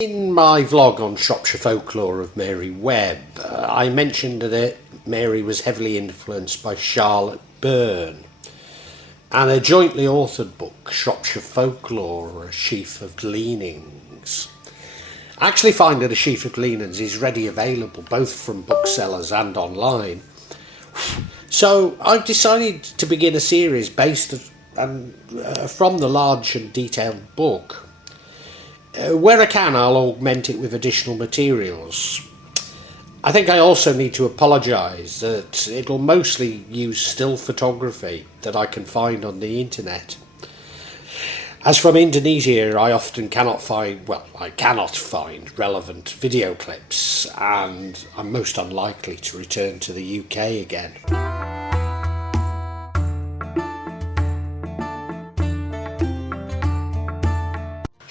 In my vlog on Shropshire Folklore of Mary Webb, I mentioned that Mary was heavily influenced by Charlotte Burne, and her jointly authored book, Shropshire Folklore, A Sheaf of Gleanings. I actually find that A Sheaf of Gleanings is ready available both from booksellers and online. So I've decided to begin a series based from the large and detailed book. Where I can, I'll augment it with additional materials. I think I also need to apologise that it'll mostly use still photography that I can find on the internet. As from Indonesia, I cannot find relevant video clips, and I'm most unlikely to return to the UK again.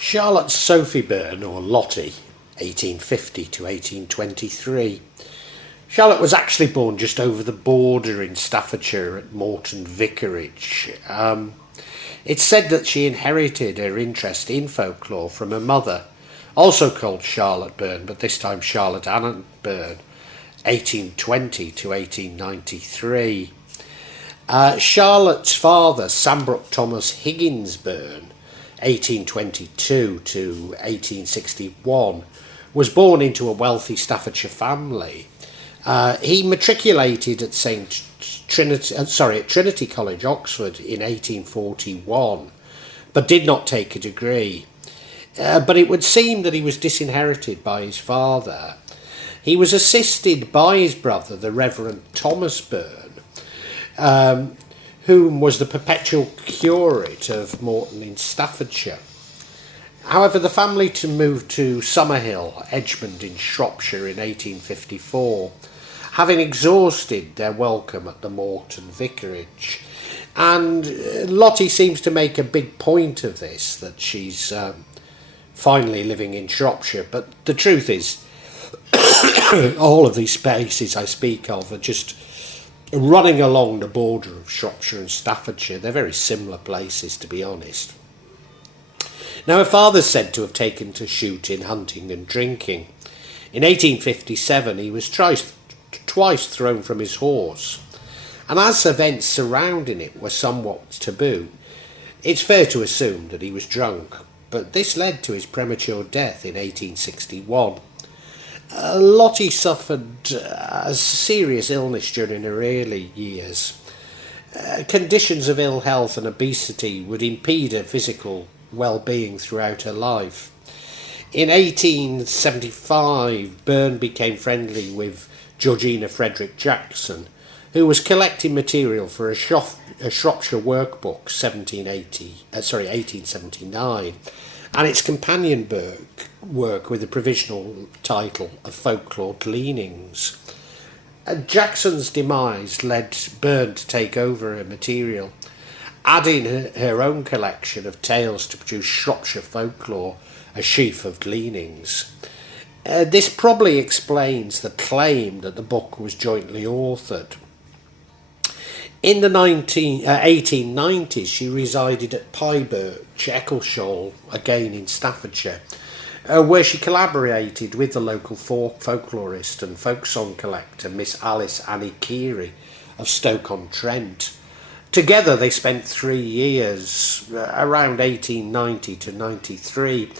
Charlotte Sophie Burne, or Lottie, 1850 to 1823. Charlotte was actually born just over the border in Staffordshire at Morton Vicarage. It's said that she inherited her interest in folklore from her mother, also called Charlotte Burne, but this time Charlotte Anna Burne, 1820 to 1893. Charlotte's father, Sambrook Thomas Higgins Burne, 1822 to 1861, was born into a wealthy Staffordshire family. He matriculated at Trinity College, Oxford, in 1841, but did not take a degree. But it would seem that he was disinherited by his father. He was assisted by his brother, the Reverend Thomas Burne, whom was the perpetual curate of Morton in Staffordshire. However, the family moved to Summerhill, Edgemond in Shropshire in 1854, having exhausted their welcome at the Morton Vicarage. And Lottie seems to make a big point of this, that she's finally living in Shropshire. But the truth is, all of these spaces I speak of are just running along the border of Shropshire and Staffordshire. They're very similar places, to be honest. Now, her father's said to have taken to shooting, hunting and drinking. In 1857 he was twice thrown from his horse, and as events surrounding it were somewhat taboo, it's fair to assume that he was drunk, but this led to his premature death in 1861. Lottie suffered a serious illness during her early years. Conditions of ill health and obesity would impede her physical well-being throughout her life. In 1875, Burne became friendly with Georgina Frederick Jackson, who was collecting material for a Shropshire workbook, 1879, and its companion work with the provisional title of Folklore Gleanings. Jackson's demise led Burne to take over her material, adding her own collection of tales to produce Shropshire Folklore, A Sheaf of Gleanings. This probably explains the claim that the book was jointly authored. In the 1890s, she resided at Pyburch, Eccleshall, again in Staffordshire, where she collaborated with the local folklorist and folk song collector Miss Alice Annie Keary of Stoke-on-Trent. Together they spent 3 years, around 1890 to 93,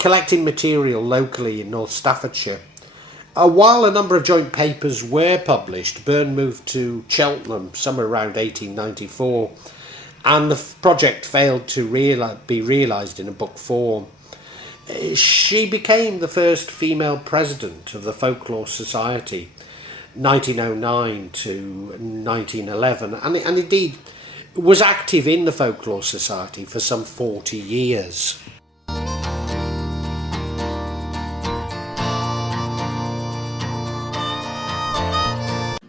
collecting material locally in North Staffordshire. While a number of joint papers were published, Burne moved to Cheltenham somewhere around 1894, and the project failed to be realised in a book form. She became the first female president of the Folklore Society, 1909 to 1911, and indeed was active in the Folklore Society for some 40 years.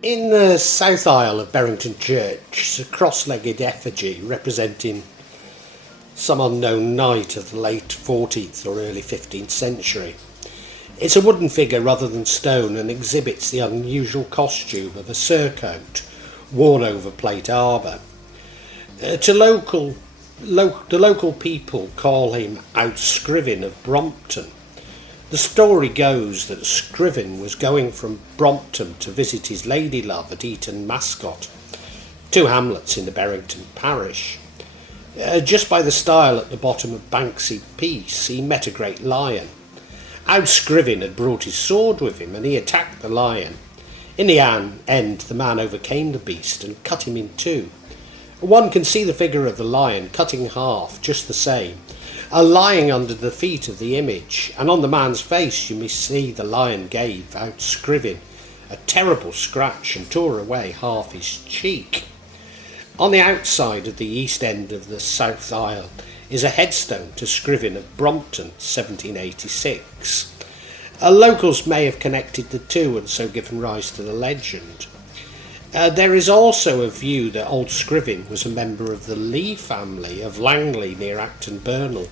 In the south aisle of Berrington Church is a cross-legged effigy representing some unknown knight of the late 14th or early 15th century. It's a wooden figure rather than stone and exhibits the unusual costume of a surcoat worn over plate armour. The local people call him Owd Scriven of Brompton, The story goes that Scriven was going from Brompton to visit his lady love at Eton Mascot, 2 hamlets in the Berrington parish. Just by the stile at the bottom of Banksy Peace, he met a great lion. Owd Scriven had brought his sword with him, and he attacked the lion. In the end, the man overcame the beast and cut him in 2. One can see the figure of the lion cut in half, just the same, lying under the feet of the image, and on the man's face you may see the lion gave Owd Scriven a terrible scratch and tore away half his cheek. On the outside of the east end of the south aisle is a headstone to Scriven of Brompton, 1786. Locals may have connected the two and so given rise to the legend. There is also a view that Owd Scriven was a member of the Lee family of Langley near Acton Burne,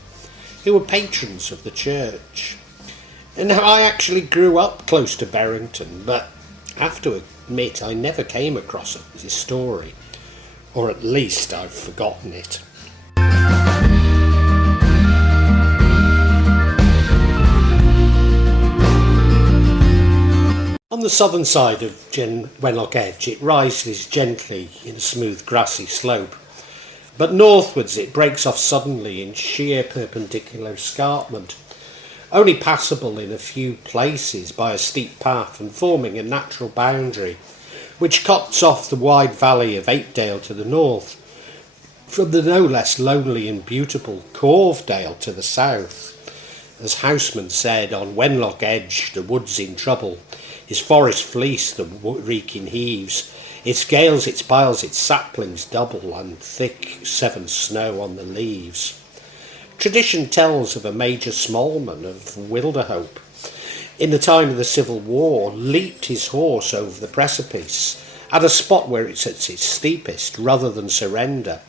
who were patrons of the church. And now I actually grew up close to Berrington, but I have to admit I never came across this story, or at least I've forgotten it. On the southern side of Wenlock Edge it rises gently in a smooth grassy slope, but northwards it breaks off suddenly in sheer perpendicular escarpment, only passable in a few places by a steep path and forming a natural boundary which cuts off the wide valley of Apedale to the north, from the no less lonely and beautiful Corvedale to the south. As Houseman said, on Wenlock Edge the wood's in trouble, his forest fleece the reeking heaves, its gales, its piles, its saplings double, and thick 7 snow on the leaves. Tradition tells of a Major Smallman of Wilderhope, in the time of the Civil War, leaped his horse over the precipice at a spot where it's at its steepest, rather than surrender,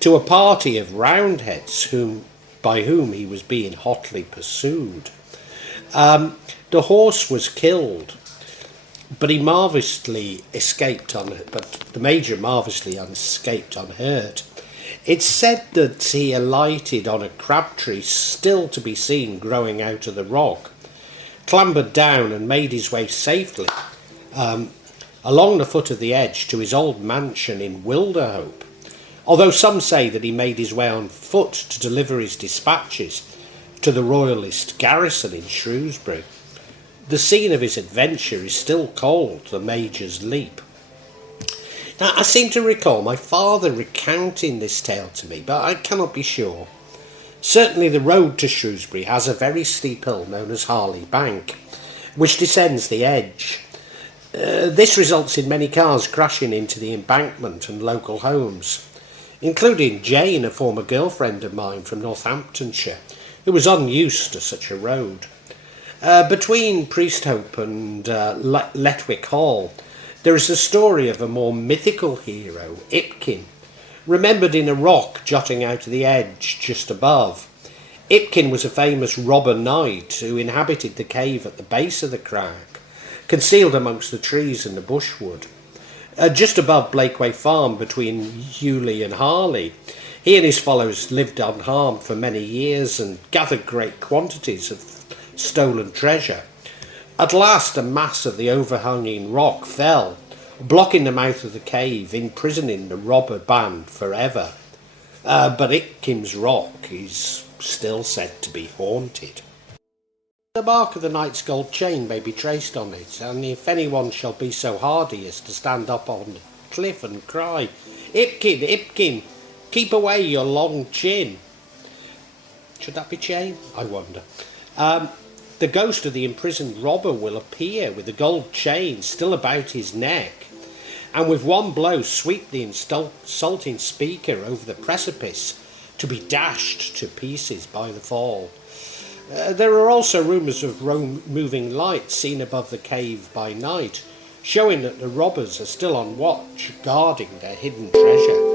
to a party of roundheads by whom he was being hotly pursued. The horse was killed, but the Major marvellously escaped unhurt. It's said that he alighted on a crab tree still to be seen growing out of the rock, clambered down and made his way safely along the foot of the edge to his old mansion in Wilderhope, although some say that he made his way on foot to deliver his dispatches to the royalist garrison in Shrewsbury. The scene of his adventure is still called the Major's Leap. Now, I seem to recall my father recounting this tale to me, but I cannot be sure. Certainly the road to Shrewsbury has a very steep hill known as Harley Bank, which descends the edge. This results in many cars crashing into the embankment and local homes, including Jane, a former girlfriend of mine from Northamptonshire, who was unused to such a road. Between Priesthope and Letwick Hall, there is the story of a more mythical hero, Ipkin, remembered in a rock jutting out of the edge just above. Ipkin was a famous robber knight who inhabited the cave at the base of the crag, concealed amongst the trees and the bushwood. Just above Blakeway Farm, between Hewley and Harley, he and his followers lived unharmed for many years and gathered great quantities of stolen treasure. At last a mass of the overhanging rock fell, blocking the mouth of the cave, imprisoning the robber band forever. But Ipkin's rock is still said to be haunted. The mark of the knight's gold chain may be traced on it, and if anyone shall be so hardy as to stand up on the cliff and cry, "Ipkin, Ipkin, keep away your long chin." Should that be chain? I wonder. The ghost of the imprisoned robber will appear with the gold chain still about his neck, and with one blow sweep the insulting speaker over the precipice to be dashed to pieces by the fall. There are also rumours of moving lights seen above the cave by night, showing that the robbers are still on watch, guarding their hidden treasure.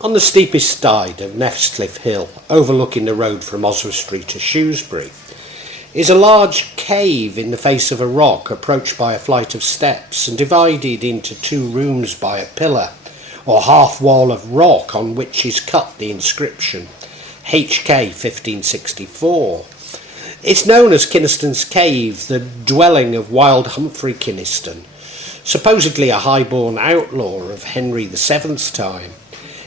On the steepest side of Neffscliff Hill, overlooking the road from Oswestry to Shrewsbury, is a large cave in the face of a rock approached by a flight of steps and divided into 2 rooms by a pillar or half wall of rock on which is cut the inscription HK 1564. It's known as Kynaston's Cave, the dwelling of Wild Humphrey Kynaston, supposedly a highborn outlaw of Henry VII's time.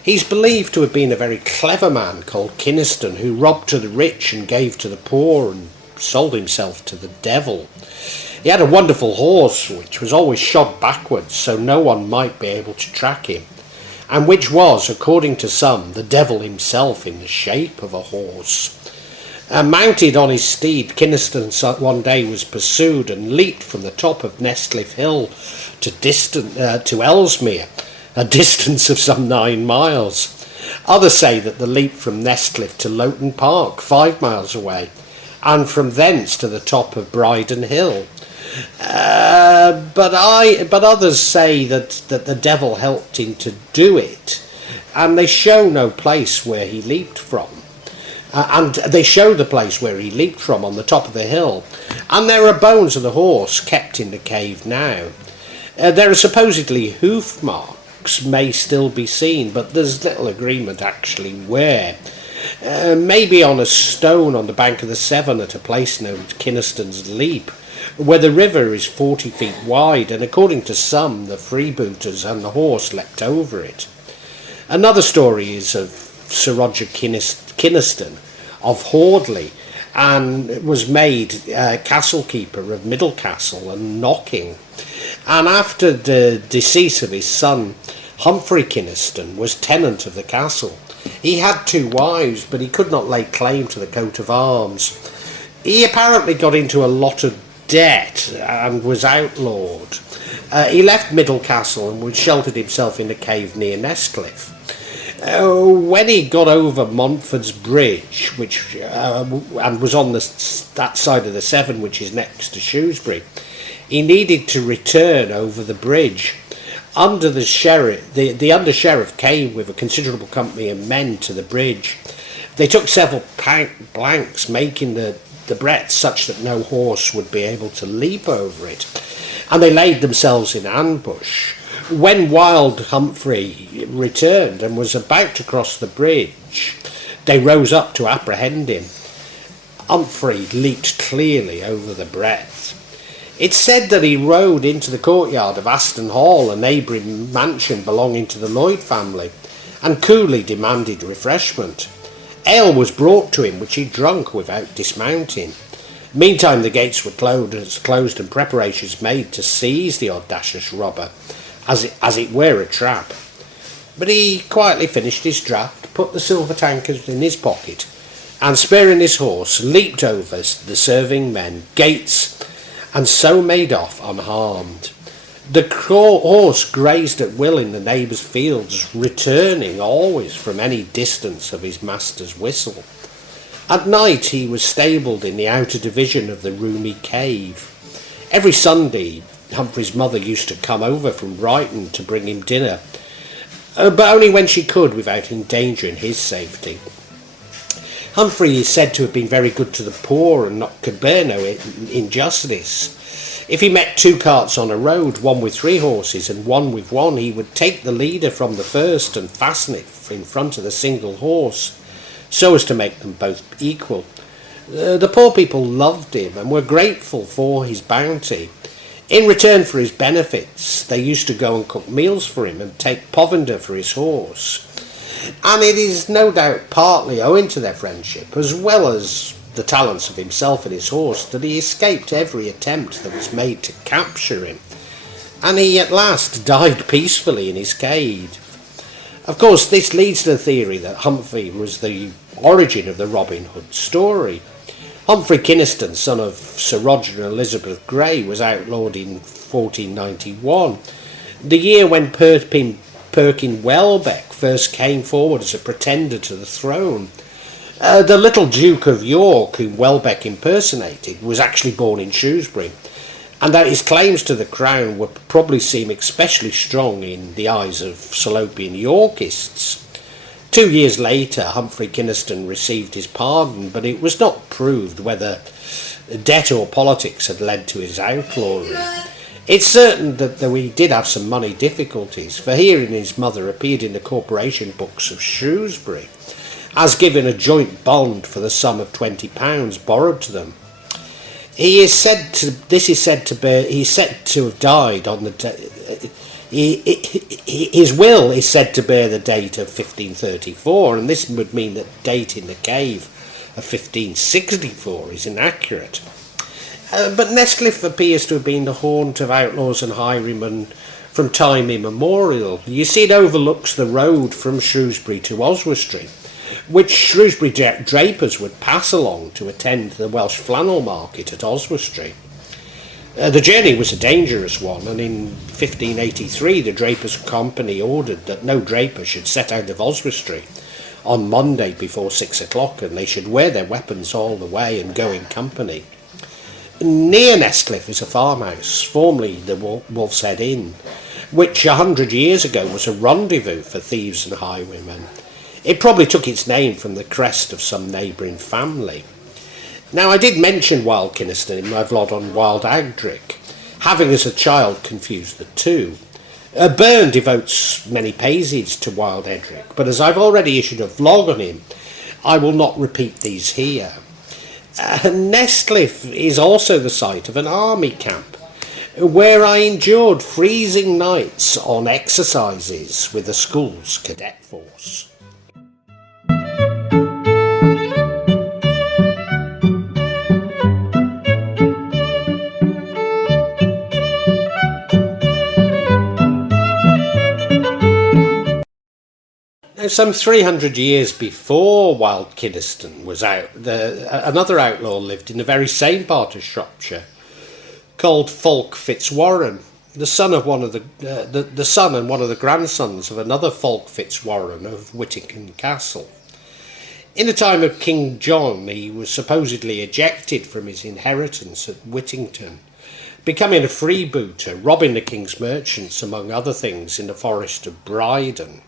He's believed to have been a very clever man called Kynaston, who robbed to the rich and gave to the poor and sold himself to the devil. He had a wonderful horse which was always shod backwards so no one might be able to track him, and which was, according to some, the devil himself in the shape of a horse. Mounted on his steed, Kynaston one day was pursued and leaped from the top of Nestcliff Hill to Ellesmere, a distance of some 9 miles. Others say that the leap from Nestcliff to Loughton Park, 5 miles away, and from thence to the top of Bryden Hill. But others say that the devil helped him to do it, and they show no place where he leaped from. And they show the place where he leaped from on the top of the hill, and there are bones of the horse kept in the cave now. There are supposedly hoof marks may still be seen, but there's little agreement actually where. Maybe on a stone on the bank of the Severn at a place known as Kynaston's Leap, where the river is 40 feet wide, and according to some, the freebooters and the horse leapt over it. Another story is of Sir Roger Kynaston of Hordley, and was made castle keeper of Middlecastle and Knocking. And after the decease of his son, Humphrey Kynaston was tenant of the castle. He had 2 wives, but he could not lay claim to the coat of arms. He apparently got into a lot of debt and was outlawed. He left Middlecastle and was sheltered himself in a cave near Nestcliff. When he got over Montford's Bridge, which and was on that side of the Severn which is next to Shrewsbury, he needed to return over the bridge. Under the sheriff, the under sheriff came with a considerable company of men to the bridge. They took several planks, making the breadth such that no horse would be able to leap over it, and they laid themselves in ambush. When Wild Humphrey returned and was about to cross the bridge, they rose up to apprehend him. Humphrey leaped clearly over the breadth. It's said that he rode into the courtyard of Aston Hall, a neighbouring mansion belonging to the Lloyd family, and coolly demanded refreshment. Ale was brought to him, which he drank without dismounting. Meantime the gates were closed and preparations made to seize the audacious robber, as it were a trap. But he quietly finished his draught, put the silver tankard in his pocket, and spurring his horse, leaped over the serving men, gates, and so made off unharmed. The horse grazed at will in the neighbours' fields, returning always from any distance of his master's whistle. At night he was stabled in the outer division of the roomy cave. Every Sunday Humphrey's mother used to come over from Brighton to bring him dinner, but only when she could without endangering his safety. Humphrey is said to have been very good to the poor and not Burne in justice. If he met 2 carts on a road, one with 3 horses and one with 1, he would take the leader from the first and fasten it in front of the single horse, so as to make them both equal. The poor people loved him and were grateful for his bounty. In return for his benefits, they used to go and cook meals for him and take provender for his horse. And it is no doubt partly owing to their friendship, as well as the talents of himself and his horse, that he escaped every attempt that was made to capture him, and he at last died peacefully in his cave. Of course, this leads to the theory that Humphrey was the origin of the Robin Hood story. Humphrey Kynaston, son of Sir Roger and Elizabeth Grey, was outlawed in 1491, the year when Perkin Welbeck first came forward as a pretender to the throne. The little Duke of York, whom Welbeck impersonated, was actually born in Shrewsbury, and that his claims to the crown would probably seem especially strong in the eyes of Salopian Yorkists. 2 years later, Humphrey Kynaston received his pardon, but it was not proved whether Debt or politics had led to his outlawry. It's certain that though he did have some money difficulties, for he and his mother appeared in the corporation books of Shrewsbury as giving a joint bond for the sum of £20 borrowed to them. He's said to have died on the day. His will is said to bear the date of 1534, and this would mean that the date in the cave of 1564 is inaccurate. But Nestcliffe appears to have been the haunt of outlaws and highwaymen from time immemorial. You see, it overlooks the road from Shrewsbury to Oswestry, which Shrewsbury drapers would pass along to attend the Welsh flannel market at Oswestry. The journey was a dangerous one, and in 1583 the Drapers' Company ordered that no draper should set out of Oswestry on Monday before 6 o'clock, and they should wear their weapons all the way and go in company. Near Nestcliffe is a farmhouse, formerly the Wolf's Head Inn, which 100 years ago was a rendezvous for thieves and highwaymen. It probably took its name from the crest of some neighbouring family. Now, I did mention Wild Kynaston in my vlog on Wild Agdric, having as a child confused the two. Burne devotes many pages to Wild Edric, but as I've already issued a vlog on him, I will not repeat these here. Nestcliffe is also the site of an army camp, where I endured freezing nights on exercises with the school's cadet force. Now, some 300 years before Wild Kynaston was out, another outlaw lived in the very same part of Shropshire, called Fulk Fitzwarren, the son and one of the grandsons of another Fulk Fitzwarren of Whittington Castle. In the time of King John, he was supposedly ejected from his inheritance at Whittington, becoming a freebooter, robbing the king's merchants, among other things, in the forest of Bryden.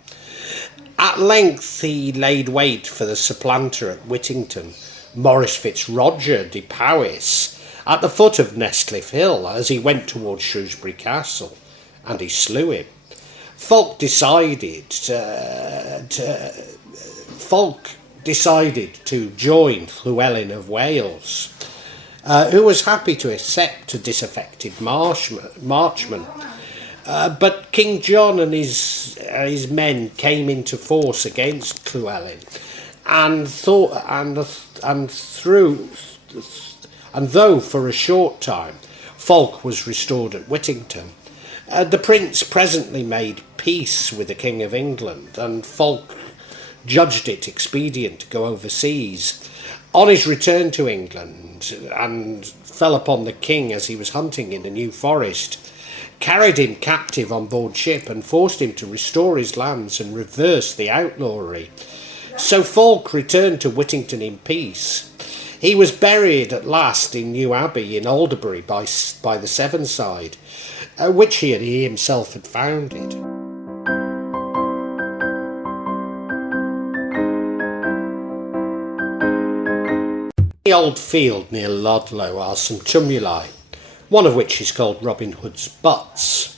At length he laid wait for the supplanter at Whittington, Maurice Fitzroger de Powys, at the foot of Nestcliffe Hill as he went towards Shrewsbury Castle, and he slew him. Fulk decided to join Llewellyn of Wales, who was happy to accept a disaffected marchman. But King John and his men came into force against Llewellyn, and though for a short time Fulk was restored at Whittington, the prince presently made peace with the King of England, and Fulk judged it expedient to go overseas. On his return to England, and fell upon the king as he was hunting in the New Forest, carried him captive on board ship and forced him to restore his lands and reverse the outlawry. So Fulk returned to Whittington in peace. He was buried at last in New Abbey in Alderbury by the Sevenside, which he himself had founded. In the old field near Ludlow are some tumuli, one of which is called Robin Hood's Butts.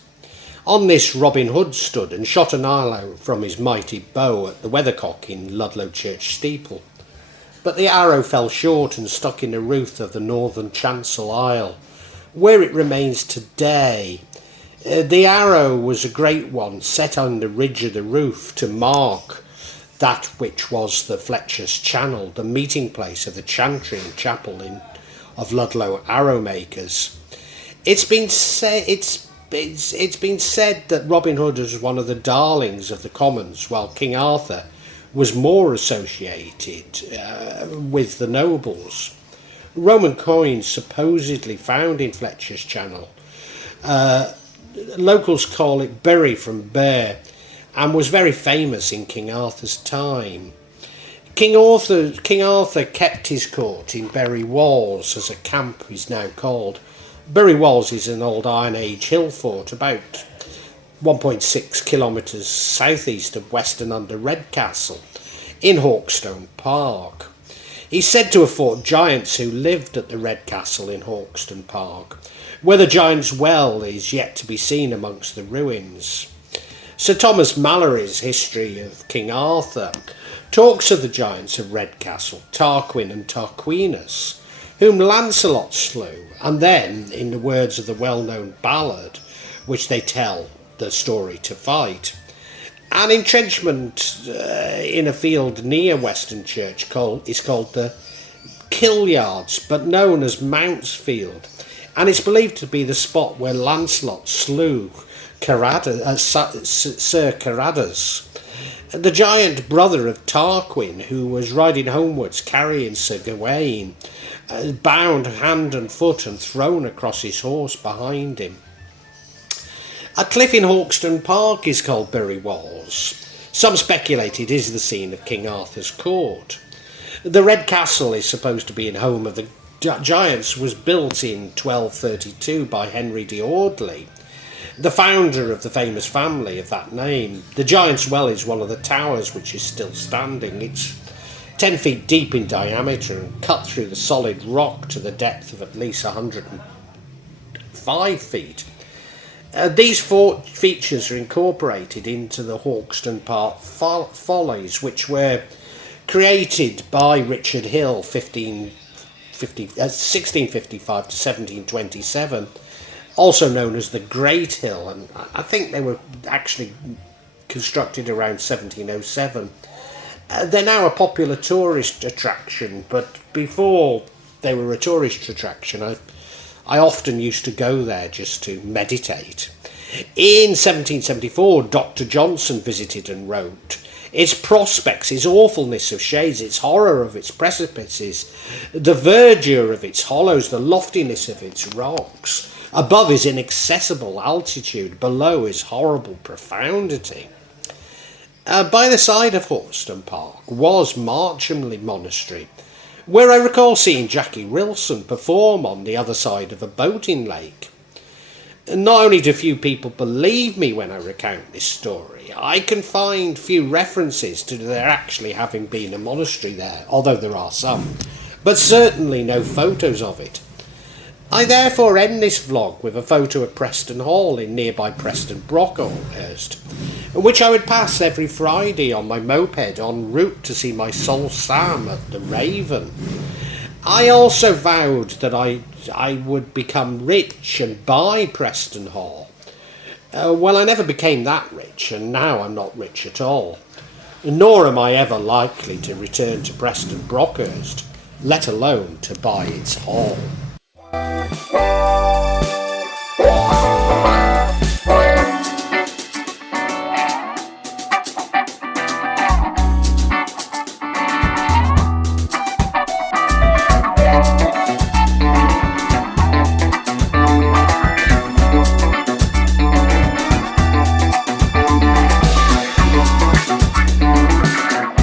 On this Robin Hood stood and shot an arrow from his mighty bow at the weathercock in Ludlow Church steeple, but the arrow fell short and stuck in the roof of the northern chancel aisle, where it remains today. The arrow was a great one, set on the ridge of the roof to mark that which was the Fletcher's Channel, the meeting place of the chantry and chapel of Ludlow arrow makers. It's been said that Robin Hood was one of the darlings of the commons, while King Arthur was more associated with the nobles. Roman coins supposedly found in Fletcher's Channel. Locals call it Bury from Burne, and was very famous in King Arthur's time. King Arthur kept his court in Bury Walls, as a camp is now called. Bury Walls is an old Iron Age hill fort about 1.6 kilometres southeast of Weston under Redcastle in Hawkstone Park. He's said to have fought giants who lived at the Red Castle in Hawkston Park, where the Giant's Well is yet to be seen amongst the ruins. Sir Thomas Malory's History of King Arthur talks of the giants of Redcastle, Tarquin and Tarquinius, whom Lancelot slew, and then, in the words of the well-known ballad, which they tell the story to fight, an entrenchment in a field near Weston Church is called the Killyards, but known as Mountsfield, and it's believed to be the spot where Lancelot slew Sir Caradas, the giant brother of Tarquin, who was riding homewards carrying Sir Gawain, bound hand and foot and thrown across his horse behind him. A cliff in Hawkston Park is called Bury Walls. Some speculate it is the scene of King Arthur's court. The Red Castle is supposed to be in home of the giants, was built in 1232 by Henry de Audley, the founder of the famous family of that name. The Giant's Well is one of the towers which is still standing. It's 10 feet deep in diameter and cut through the solid rock to the depth of at least 105 feet. These four features are incorporated into the Hawkston Park Follies, which were created by Richard Hill 1655 to 1727, also known as the Great Hill, and I think they were actually constructed around 1707. They're now a popular tourist attraction, but before they were a tourist attraction, I often used to go there just to meditate. In 1774, Dr. Johnson visited and wrote, "Its prospects, its awfulness of shades, its horror of its precipices, the verdure of its hollows, the loftiness of its rocks, above is inaccessible altitude, below is horrible profundity." By the side of Hawkston Park was Marchamley Monastery, where I recall seeing Jackie Wilson perform on the other side of a boating lake. Not only do few people believe me when I recount this story, I can find few references to there actually having been a monastery there, although there are some, but certainly no photos of it. I therefore end this vlog with a photo of Preston Hall in nearby Preston Brockhurst, which I would pass every Friday on my moped en route to see my soul Sam at the Raven. I also vowed that I would become rich and buy Preston Hall. Well, I never became that rich, and now I'm not rich at all. Nor am I ever likely to return to Preston Brockhurst, let alone to buy its hall.